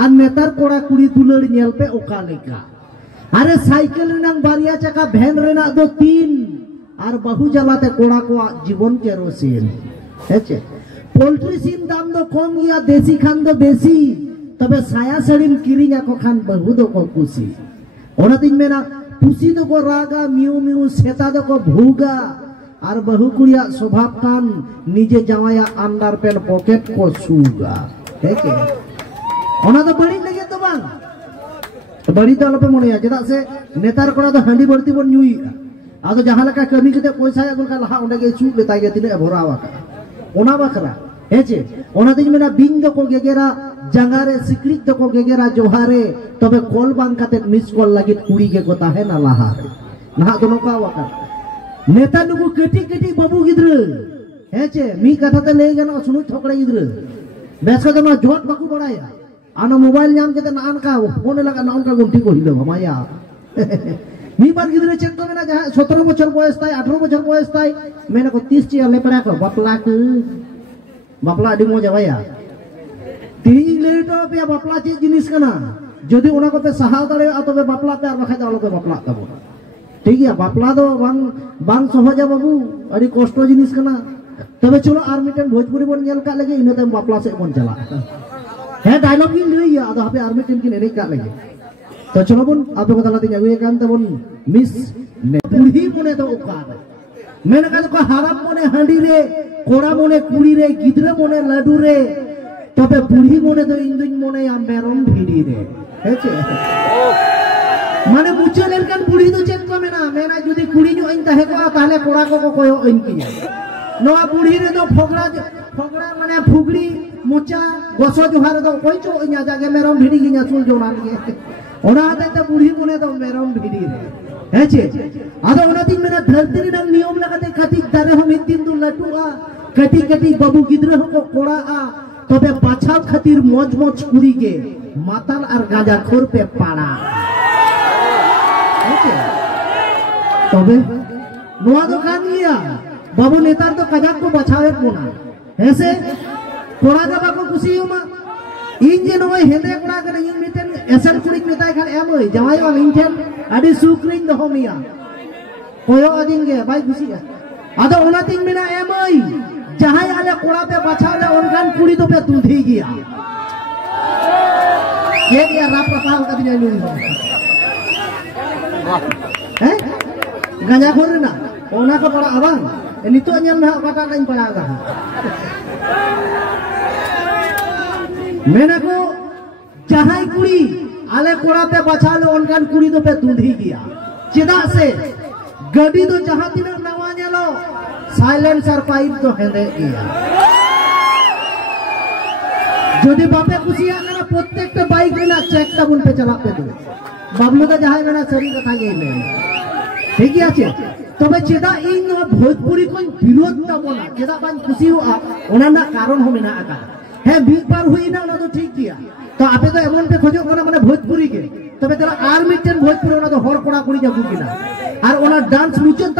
और नेतार कोड़ा कुड़ी दुलड़ नेल पे ओका लेका अरे साइकिल रेनांग बारिया चका भैन रेना दो 3 और बहु जलाते कोड़ा को जीवन केरोसिन हेचे पोल्ट्री सीम दाम दो कम गया देसी खान दो बेसी तबे साया सड़ीम किरिंगा को खान बहु दो को कुसी ओना दिन में ना पुसी दो को रागा मिउ मिउ सेता दो को भूगा और बहु कुड़िया स्वभाव कान निजे जावाया अंडर पेन पॉकेट को सूगा हेचे ओना तो बड़ी लगे तो बांग तो बड़ी तो अलपे मोने चेदा से नेतार कोड़ा तो हांडी बर्ती बन न्यूई आदो जहां लका कमी कते पैसा अगुल का लहा ओंडे गे चूक लेता गे तिने भरावा ओना बखरा हेचे ओना दिन मेना बिंग दो को गेगेरा जंगारे सिक्रिट दो को गेगेरा जोहारे तबे कॉल बांग काते मिस कॉल लगी कुड़ी के को ताहे ना लहा ना तो नोका वाका नेता नुगु कटी कटी बाबू गिद्र हेचे मी कथा ते ले गना सुनु ठोकड़े गिद्र बेस का तो जोट बाकू बड़ाया आना मोबाइल नाम के नान का फोन लगा नाम का गुंठी को हिलो माया मी बार गिद्र चेक को मेना जहां 17 बछर बयस ताई 18 बछर बयस ताई मेना को 30 ची ले पड़ा को बापला अडी मोजा भैया तीन ले तो पे बापला ची जिनिस कना जदि ओना को पे सहाव दाड़े तबे बापला पे आर बखा दालो पे बापला तबो ठीक है बापला दो बांग सहजा बाबू अड़ी कष्ट जिनिस कना तबे चलो आर मिटन भोजपुरी बन नेल का लगे इनो तम बापला से बन चला है डायलॉग की लइया आदो हापे आर मिटन की नेरे का लगे तो चलो बन आप को तलाते अगुए कान तबन मिस बुढ़ी मने तो ओका मेन का को हाराम मने हांडी रे कोड़ा मने कुड़ी रे गिद्रा मने लाडू रे तबे बुढ़ी मने तो इंदुñ मने या मेरम भिड़ी रे हेचे माने मुचे लेनकान बुढ़ी तो चेक को मेना जुदी कुड़ी नो इन ताहे को ताले कोड़ा को कोयो इनकी नोआ बुढ़ी रे तो फोगड़ा माने फुगड़ी मोचा गोसो जोहार तो कोई चो इना जागे मेरम भिड़ी गिना चुल जोनान गे ओना आते बुढ़ी मने तो मेरम भिड़ी रे हेचे आदो ओना दिन मेना धरती रे नियम लगाते कटी दारे हम दिन दु लटुआ कटी कटी बाबू गिद्र को कोड़ा आ तबे पाछाव खातिर मौज मौज कुड़ी के माताल और गांजा खोर पे पाड़ा तबे नोआ तो कान लिया बाबू नेतार तो कजाक को बचावे कोना ऐसे कोड़ा का बाको खुशी हुमा इन जे नोय हेंदे कोड़ा का इन मिटेन एसन कुड़ी मेताय खान एमय जवाय वाल इन ठेन आडी सुक्रिन दो मिया कोयो अदिन गे बाय खुशी आदो ओना तिन मिना एमय जहाय आले कोड़ा पे बचावले ओनकान कुड़ी तो पे दूधी गया ये दिया राप पाव का दिन नु हैं गांजा खोर ना ओना को पड़ा अबांग नितो ñal na okata lañ pala ga मेना को जहां कुड़ी आले कोड़ा पे बचाले ओनकान कुड़ी तो पे दूधी गया चेदा से गाड़ी तो जहां तिना नवा नेलो साइलेंसर पाइप तो हेदे गया যদি বাপে খুশিয়া না প্রত্যেকটা বাইক রে না চেকটা বল पे চালাতে দে বাবলু তো যাহাই না সরি কথা গেলে ঠিক আছে তবে চেদা ইন ভোজপুরি কোন বিরোধ তাবো না চেদা বান খুশি হুয়া ওনা না কারণ হবে না আকা হ্যাঁ বিগ বার হই না না তো ঠিক গিয়া তো আপে তো এমন पे খোঁজো কোনা মানে ভোজপুরি के তবে তারা আর মিটেন ভোজপুরি ওনা তো হর কোড়া কুড়ি যাবো কিনা আর ওনা ডান্স লুচন